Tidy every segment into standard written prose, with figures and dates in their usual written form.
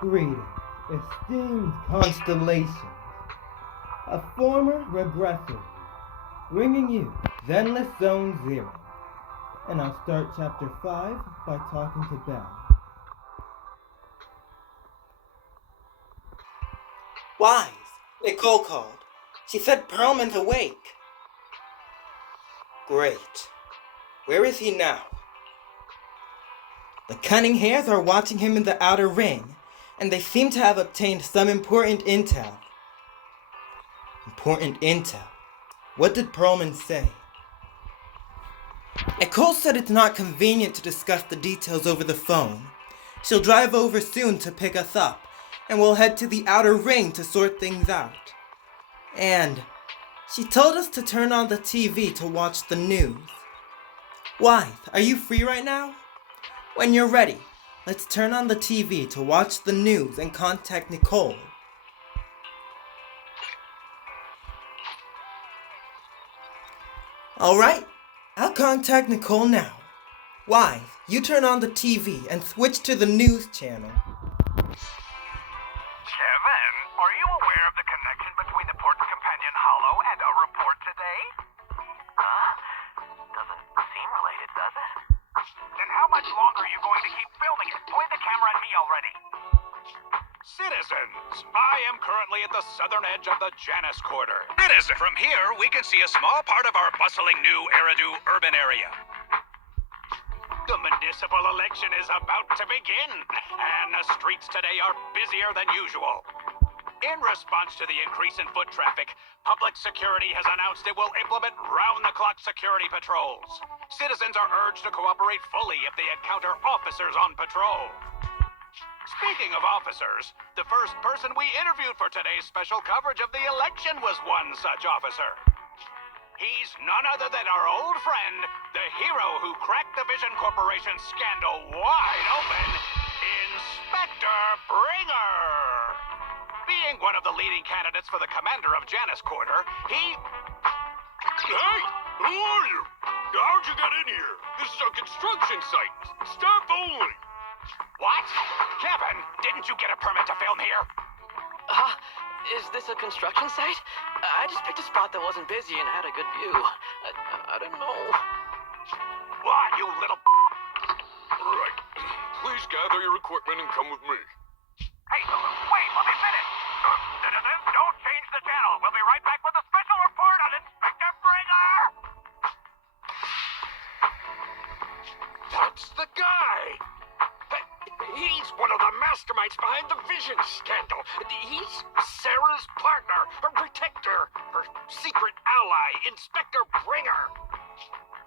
Greetings, esteemed constellations. A former regressor, bringing you Zenless Zone Zero. And I'll start Chapter 5 by talking to Belle. Wise, Nicole called. She said Perlman's awake. Great. Where is he now? The Cunning Hairs are watching him in the outer ring, and they seem to have obtained some important intel. Important intel? What did Perlman say? Nicole said it's not convenient to discuss the details over the phone. She'll drive over soon to pick us up, and we'll head to the outer ring to sort things out. And she told us to turn on the TV to watch the news. Wythe, are you free right now? When you're ready, let's turn on the TV to watch the news and contact Nicole. Alright, I'll contact Nicole now. Wythe, you turn on the TV and switch to the news channel. Kevin, are you aware of the connection between the Port's Companion Hollow and our report today? Doesn't seem related, does it? Then how much longer are you going to keep filming it? Point the camera at me already. Citizens, I am currently at the southern edge of the Janus Quarter. From here, we can see a small part of our bustling new Eridu urban area. The municipal election is about to begin, and the streets today are busier than usual. In response to the increase in foot traffic, public security has announced it will implement round-the-clock security patrols. Citizens are urged to cooperate fully if they encounter officers on patrol. Speaking of officers, the first person we interviewed for today's special coverage of the election was one such officer. He's none other than our old friend, the hero who cracked the Vision Corporation scandal wide open, Inspector Bringer. Being one of the leading candidates for the commander of Janus Quarter, he... Hey, who are you? How'd you get in here? This is a construction site. Staff only. What? Kevin, didn't you get a permit to film here? Is this a construction site? I just picked a spot that wasn't busy and had a good view. I don't know. Why, you little... Right. Please gather your equipment and come with me. Hey, wait, let me finish. Citizens, don't change the channel. We'll be right back with a special report on Inspector Bringer. That's the guy. He's one of the masterminds behind the Vision scandal. He's Sarah's partner, her protector, her secret ally, Inspector Bringer.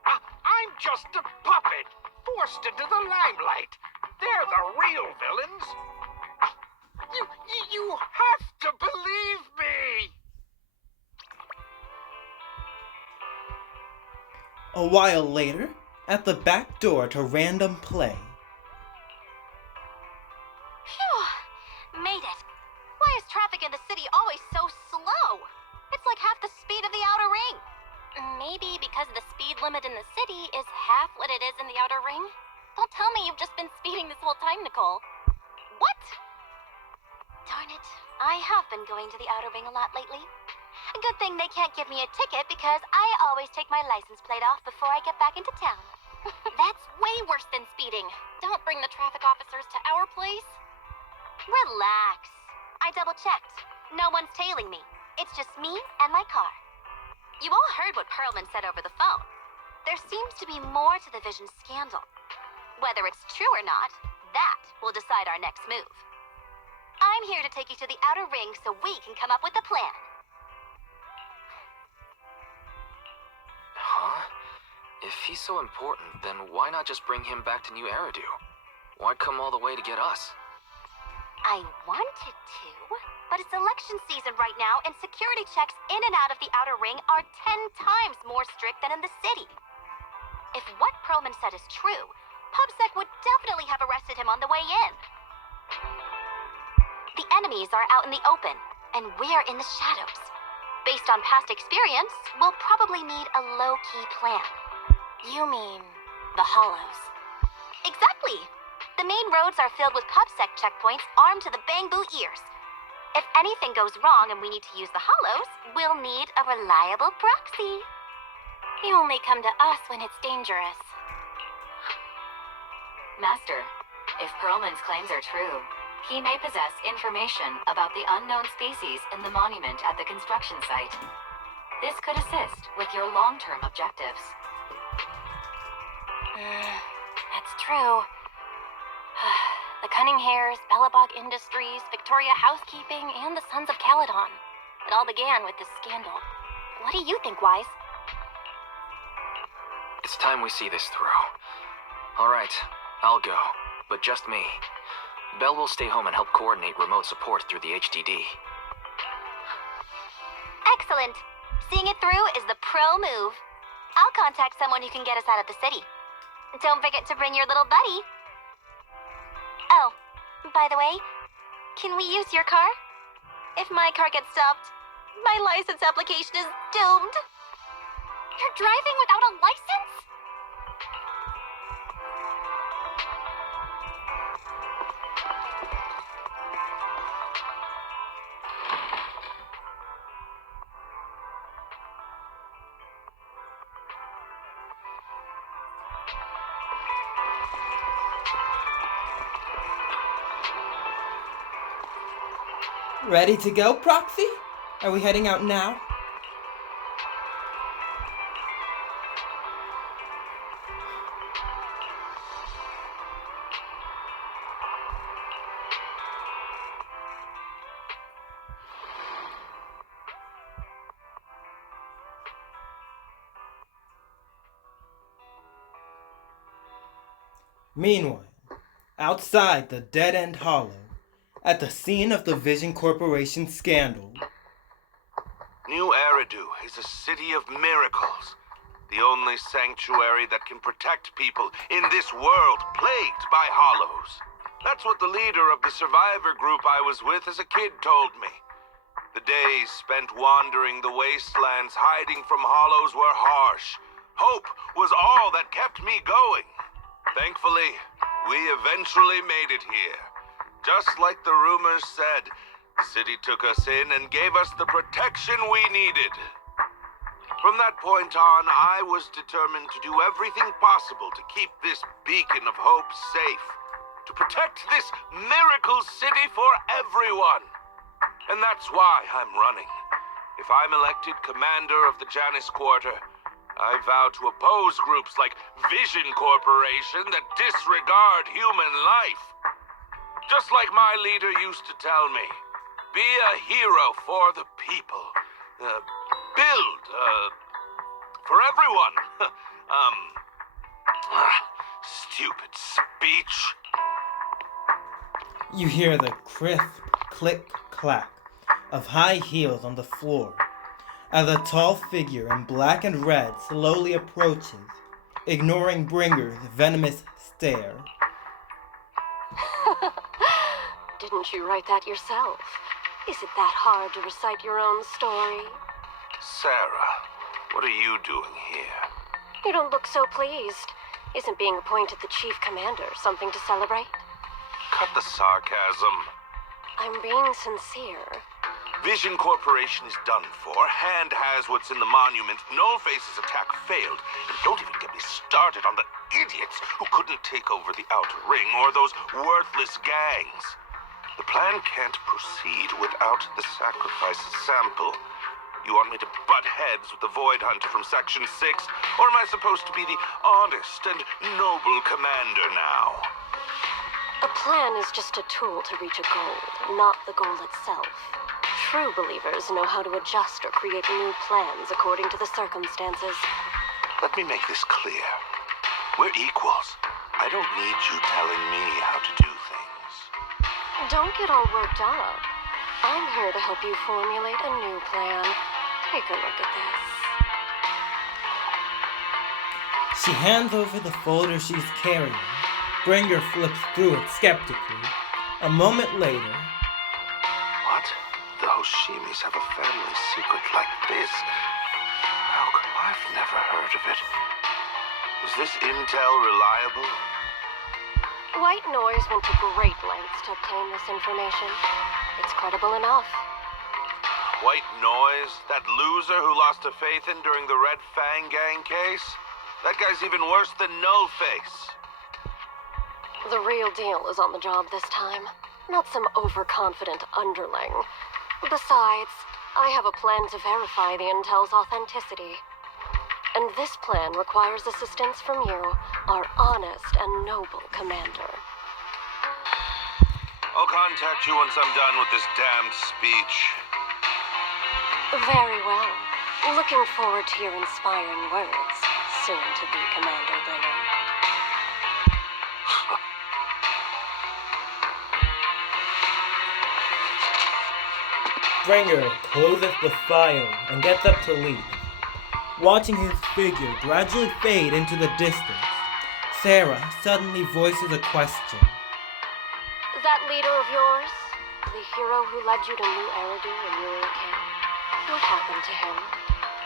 I'm just a puppet, forced into the limelight. They're the real villains. You have to believe me. A while later, at the back door to Random Play. Phew! Made it. Why is traffic in the city always so slow? It's like half the speed of the outer ring. Maybe because the speed limit in the city is half what it is in the outer ring? Don't tell me you've just been speeding this whole time, Nicole. What? Darn it. I have been going to the outer ring a lot lately. A good thing they can't give me a ticket because I always take my license plate off before I get back into town. That's way worse than speeding. Don't bring the traffic officers to our place. Relax. I double-checked. No one's tailing me. It's just me and my car. You all heard what Perlman said over the phone. There seems to be more to the Vision scandal. Whether it's true or not, that will decide our next move. I'm here to take you to the outer ring so we can come up with a plan. Huh? If he's so important, then why not just bring him back to New Eridu? Why come all the way to get us? I wanted to, but it's election season right now, and security checks in and out of the outer ring are 10 times more strict than in the city. If what Perlman said is true, PubSec would definitely have arrested him on the way in. The enemies are out in the open, and we're in the shadows. Based on past experience, we'll probably need a low-key plan. You mean the Hollows? Exactly! The main roads are filled with PubSec checkpoints armed to the bang-boo ears. If anything goes wrong and we need to use the hollows, we'll need a reliable proxy. You only come to us when it's dangerous. Master, if Perlman's claims are true, he may possess information about the unknown species in the monument at the construction site. This could assist with your long-term objectives. That's true. The Cunning Hares, Bellabog Industries, Victoria Housekeeping, and the Sons of Caledon. It all began with this scandal. What do you think, Wise? It's time we see this through. All right, I'll go, but just me. Belle will stay home and help coordinate remote support through the HDD. Excellent. Seeing it through is the pro move. I'll contact someone who can get us out of the city. Don't forget to bring your little buddy. Oh, by the way, can we use your car? If my car gets stopped, my license application is doomed. You're driving without a license? Ready to go, Proxy? Are we heading out now? Meanwhile, outside the dead-end hollow, at the scene of the Vision Corporation scandal. New Eridu is a city of miracles. The only sanctuary that can protect people in this world plagued by hollows. That's what the leader of the survivor group I was with as a kid told me. The days spent wandering the wastelands hiding from hollows were harsh. Hope was all that kept me going. Thankfully, we eventually made it here. Just like the rumors said, the city took us in and gave us the protection we needed. From that point on, I was determined to do everything possible to keep this beacon of hope safe, to protect this miracle city for everyone. And that's why I'm running. If I'm elected commander of the Janus Quarter, I vow to oppose groups like Vision Corporation that disregard human life. Just like my leader used to tell me, be a hero for the people. Build, for everyone. Stupid speech. You hear the crisp click-clack of high heels on the floor as a tall figure in black and red slowly approaches, ignoring Bringer's venomous stare. Didn't you write that yourself? Is it that hard to recite your own story? Sarah, what are you doing here? You don't look so pleased. Isn't being appointed the chief commander something to celebrate? Cut the sarcasm. I'm being sincere. Vision Corporation is done for. Hand has what's in the monument. Nullface's attack failed. And don't even get me started on the idiots who couldn't take over the Outer Ring or those worthless gangs. The plan can't proceed without the sacrifice sample. You want me to butt heads with the Void Hunter from Section 6? Or am I supposed to be the honest and noble commander now? A plan is just a tool to reach a goal, not the goal itself. True believers know how to adjust or create new plans according to the circumstances. Let me make this clear. We're equals. I don't need you telling me how to do things. Don't get all worked up. I'm here to help you formulate a new plan. Take a look at this. She hands over the folder she's carrying. Bringer flips through it skeptically. A moment later... What? The Hoshimis have a family secret like this? How come I've never heard of it? Is this intel reliable? White Noise went to great lengths to obtain this information. It's credible enough. White Noise? That loser who lost to Faithin during the Red Fang Gang case? That guy's even worse than No Face. The real deal is on the job this time, not some overconfident underling. Besides, I have a plan to verify the intel's authenticity. And this plan requires assistance from you, our honest and noble commander. I'll contact you once I'm done with this damned speech. Very well. Looking forward to your inspiring words, soon-to-be Commander Bringer. Bringer closeth the file and gets up to leave. Watching his figure gradually fade into the distance, Sarah suddenly voices a question. That leader of yours, the hero who led you to New Eridu when you were a kid, what happened to him?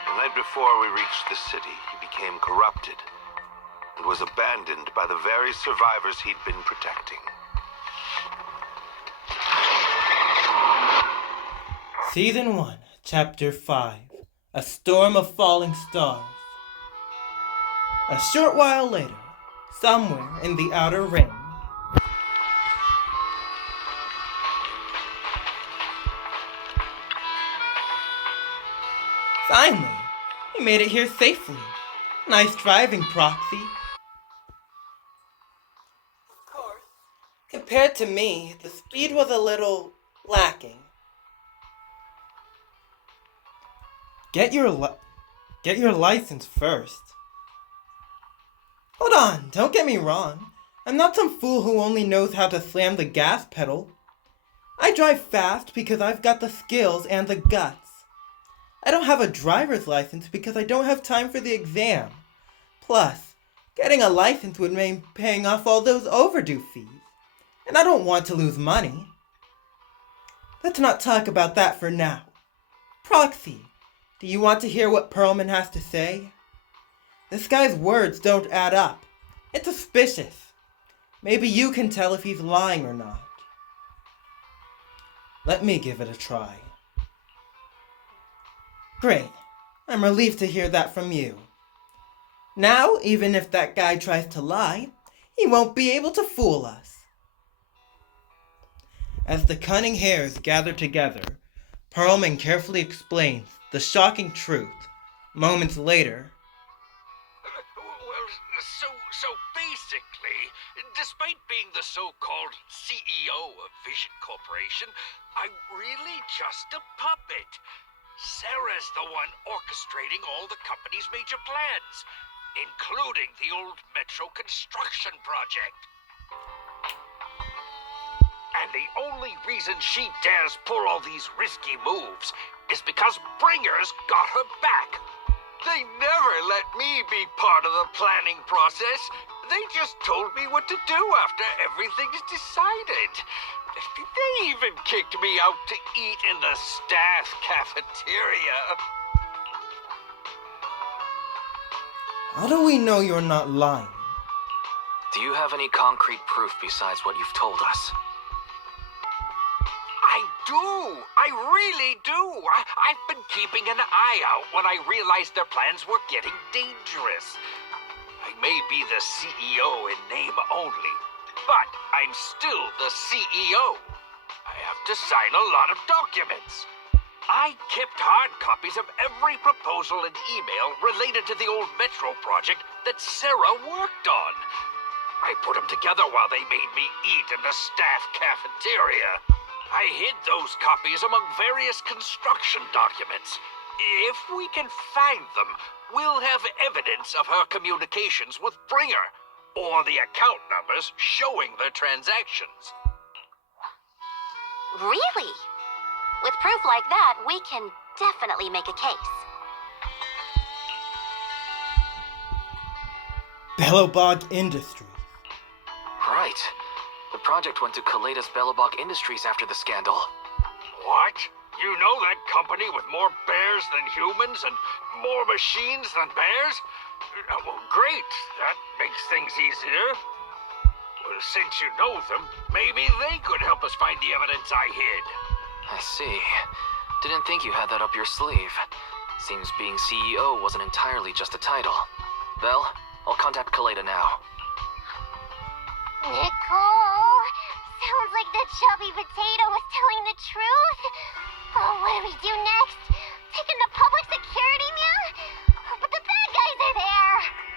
The night before we reached the city, he became corrupted and was abandoned by the very survivors he'd been protecting. Season 1, Chapter 5, A Storm of Falling Stars. A short while later, somewhere in the Outer Ring, finally, we made it here safely. Nice driving, Proxy. Of course, compared to me, the speed was a little lacking. Get your license first. Hold on, don't get me wrong. I'm not some fool who only knows how to slam the gas pedal. I drive fast because I've got the skills and the guts. I don't have a driver's license because I don't have time for the exam. Plus, getting a license would mean paying off all those overdue fees. And I don't want to lose money. Let's not talk about that for now. Proxy, do you want to hear what Perlman has to say? This guy's words don't add up. It's suspicious. Maybe you can tell if he's lying or not. Let me give it a try. Great. I'm relieved to hear that from you. Now, even if that guy tries to lie, he won't be able to fool us. As the cunning hairs gather together, Perlman carefully explains the shocking truth. Moments later, So basically, despite being the so-called CEO of Vision Corporation, I'm really just a puppet. Sarah's the one orchestrating all the company's major plans, including the old metro construction project. And the only reason she dares pull all these risky moves is because Bringer's got her back. They never let me be part of the planning process. They just told me what to do after everything's decided. They even kicked me out to eat in the staff cafeteria. how do we know you're not lying? Do you have any concrete proof besides what you've told us? I do. I really do. I've been keeping an eye out when I realized their plans were getting dangerous. I may be the CEO in name only, but I'm still the CEO. I have to sign a lot of documents. I kept hard copies of every proposal and email related to the old metro project that Sarah worked on. I put them together while they made me eat in the staff cafeteria. I hid those copies among various construction documents. If we can find them, we'll have evidence of her communications with Bringer, or the account numbers showing their transactions. Really? With proof like that, we can definitely make a case. Bellowbog Industries. Right. The project went to Kaleda's Bellowbog Industries after the scandal. What? You know that company with more bears than humans and more machines than bears? Well, great. That makes things easier. Since you know them, maybe they could help us find the evidence I hid. I see. Didn't think you had that up your sleeve. Seems being CEO wasn't entirely just a title. Belle, I'll contact Kaleda now. Nicole! Sounds like the chubby potato was telling the truth. Oh, what do we do next?